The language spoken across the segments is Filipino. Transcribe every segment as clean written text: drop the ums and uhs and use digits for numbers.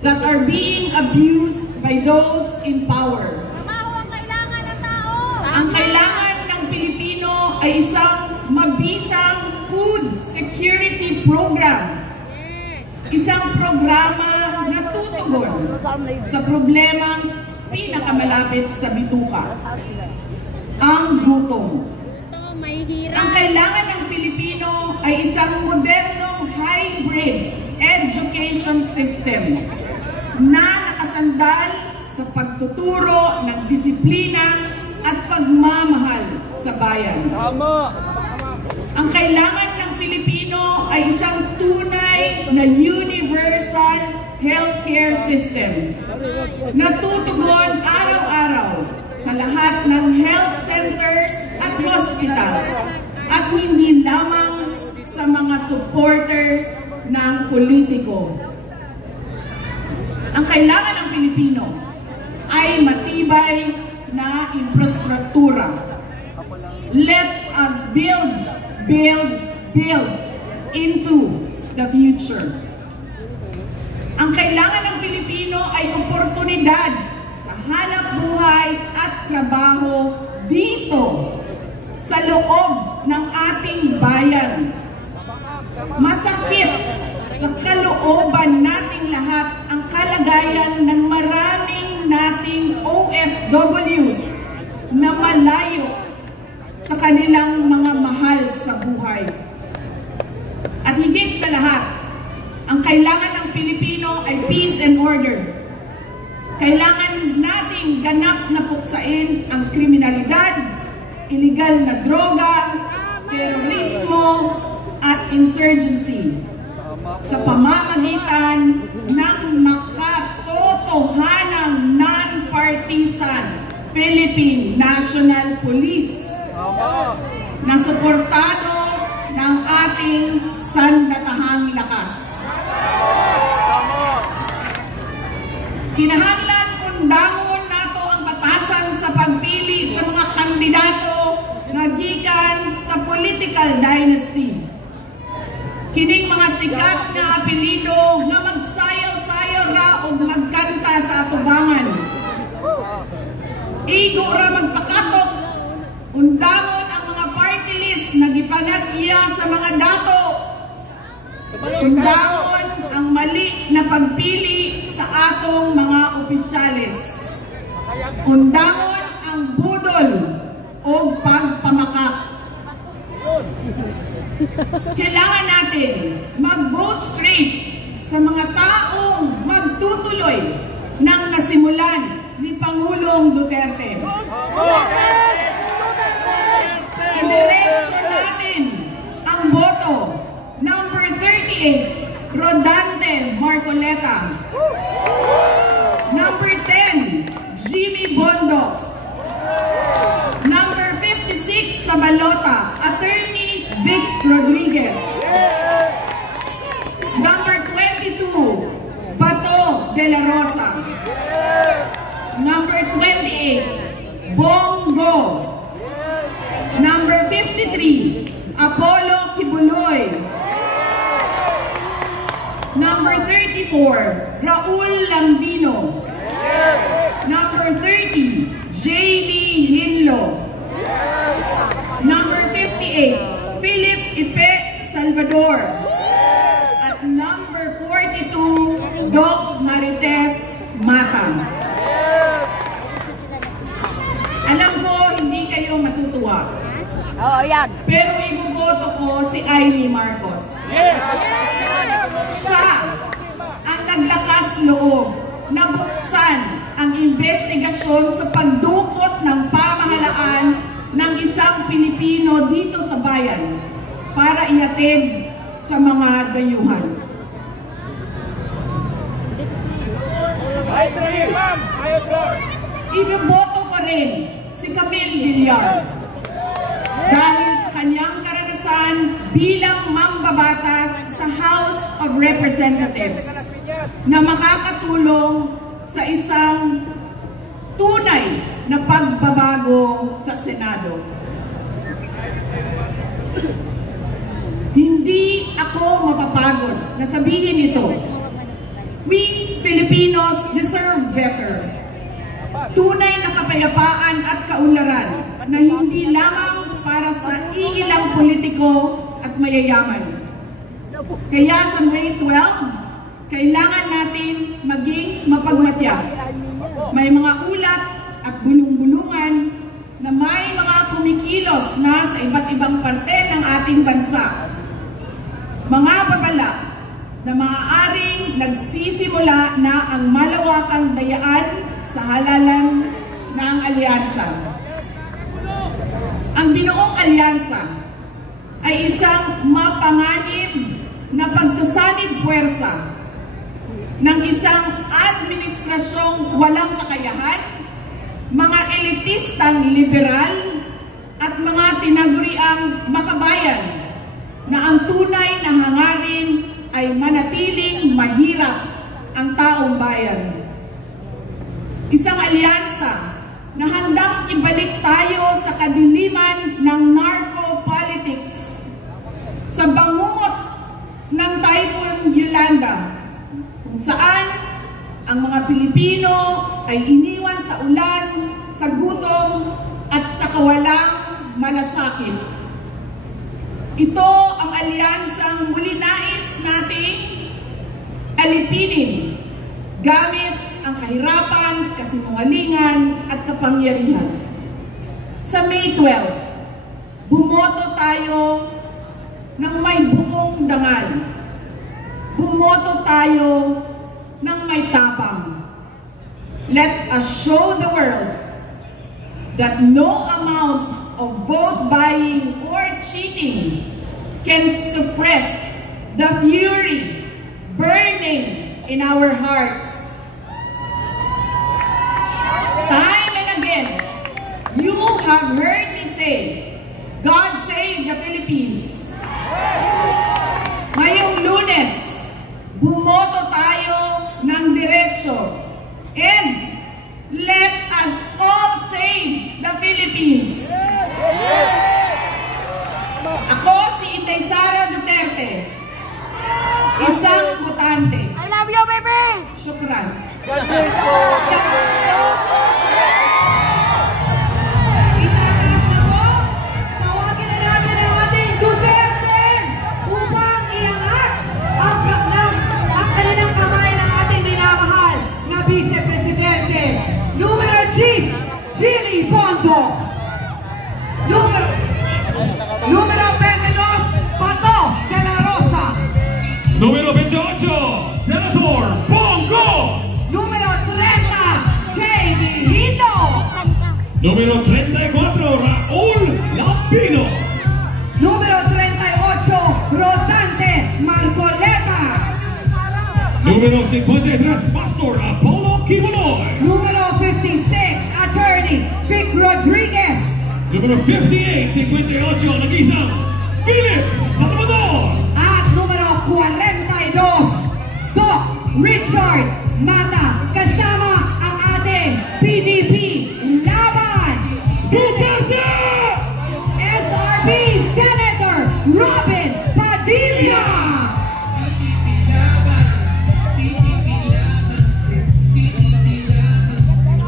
that are being abused by those in power. Ang kailangan ng Pilipino ay isang mabisang food security program. Isang programa na tutugon sa problemang pinakamalapit sa bituka, ang gutom. Ang kailangan ng Pilipino ay isang modernong hybrid education system na nakasandal sa pagtuturo ng disiplina at pagmamahal sa bayan. Ang kailangan ng Pilipino ay isang tunay na universal healthcare system na tutugon araw-araw sa lahat ng health centers at hospitals at hindi lamang sa mga supporters ng politiko. Ang kailangan ng Pilipino ay matibay na infrastruktura. Let us build into the future. Ang kailangan ng Pilipino ay oportunidad sa hanap buhay at trabaho dito sa loob ng ating bayan. Masakit sa kalooban nating lahat ang kalagayan ng maraming nating OFWs na malayo sa kanilang mga mahal sa buhay. At higit sa lahat, ang kailangan ng Pilipino ay peace and order. Kailangan nating ganap na puksain ang kriminalidad, illegal na droga, terorismo, at insurgency sa pamamagitan ng makatotohanang non-partisan Philippine National Police na suportado ng ating sandatahang lakas. Kinahanglan undangon nato ang batasan sa pagpili sa mga kandidato na gikan sa political dynasty. Kining mga sikat na apelido nga magsayaw-sayaw ra o magkanta sa atubangan. Igo ra magpakatok, undangon ang mga party list na gipanag-iya sa mga dato. Undangon ang mali na pagpili sa atong mga opisyales. Undangon ang budol o pagpamakak. Kailangan natin mag-vote straight sa mga taong magtutuloy ng nasimulan ni Pangulong Duterte. Idiretso natin ang boto. Number 38, Rodante Marcoleta. Number 10, Jimmy Bondo. Number 56 sa balota, Attorney Vic Rodriguez. Number 22, Bato de la Rosa. Number 28, Bongo. Number 53, Apollo Kibuloy. Number 34, Raul Lambino. Number 30, Jamie Hinlo. Number 58, Philip Ipe Salvador. At number 42, Doc Marites Matang. Alam ko, hindi kayo matutuwa. Oo, yan. Pero ibuboto ko si Aimee Marcos. Siya ang naglakas loob na buksan ang investigasyon sa pagdukot ng pamahalaan ng isang Pilipino dito sa bayan para ihatid sa mga dayuhan. Ibuboto ko rin si Camille Villar dahil sa kanyang karanasan bilang mambabatas sa House of Representatives na makakatulong sa isang tunay na pagbabago sa Senado. Hindi ako mapapagod na sabihin ito We Filipinos deserve better. Tunay na kapayapaan at kaunlaran na hindi lamang para sa iilang politiko at mayayaman. Kaya sa May 12, kailangan natin maging mapagmatya. May mga ulat at bulong-bulungan na may mga kumikilos na sa iba't ibang parte ng ating bansa. Mga babala na maaaring nagsisimula na ang malawakang dayaan sa halalan ng alyansa. Ang binuong alyansa ay isang mapanganib na pagsasanib puwersa ng isang administrasyong walang kakayahan, mga elitistang liberal at mga tinaguriang makabayan na ang tunay na hangarin ay manatiling mahirap ang taong bayan. Isang alyansa na handang ibalik tayo sa kadiliman ng narco-politics, sa bangungot ng Typhoon Yolanda, kung saan ang mga Pilipino ay iniwan sa ulan, sa gutom at sa kawalang malasakit. Ito ang alyansang muli nais nating alipinin gamit ang kahirapan, kasinungalingan at kapangyarihan. Sa May 12, bumoto tayo ng may buong dangal. Bumoto tayo ng may tapang. Let us show the world that no amount of vote buying or cheating can suppress the fury burning in our hearts. Time and again, you have heard me say, God save the Philippines. Ngayong Lunes, bumoto tayo ng diretso. And let us all save the Philippines. Ako si Inday Sara Duterte, isang botante. I love you, baby! Shukran. God bless you! Itaas na po, tawagin na natin ang ating Duterte upang iangat ang kanilang kamay ng ating minamahal na Vice Presidente. Numero 10, Jimmy Bondo. Numero 22, Pato de la Rosa. Número 28, Senator Bongo. Número 30, Jamie Hino. Número 34, Raúl Lapino. Número 38, Rodante Marcoleta. Número 53, Pastor Apollo Kibuloy. Número 56, Attorney Vic Rodriguez. Número 58, 58, nag-isang Philip Salvador. At número 42, Doc Richard Mata. Kasama ang ating PDP Laban Duterte! SRP Senator Robin Padilla.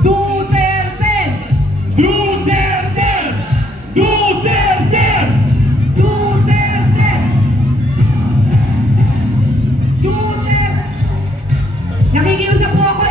Duterte! Duterte! Duterte! Duterte! Duterte! Nakikiusap po ako,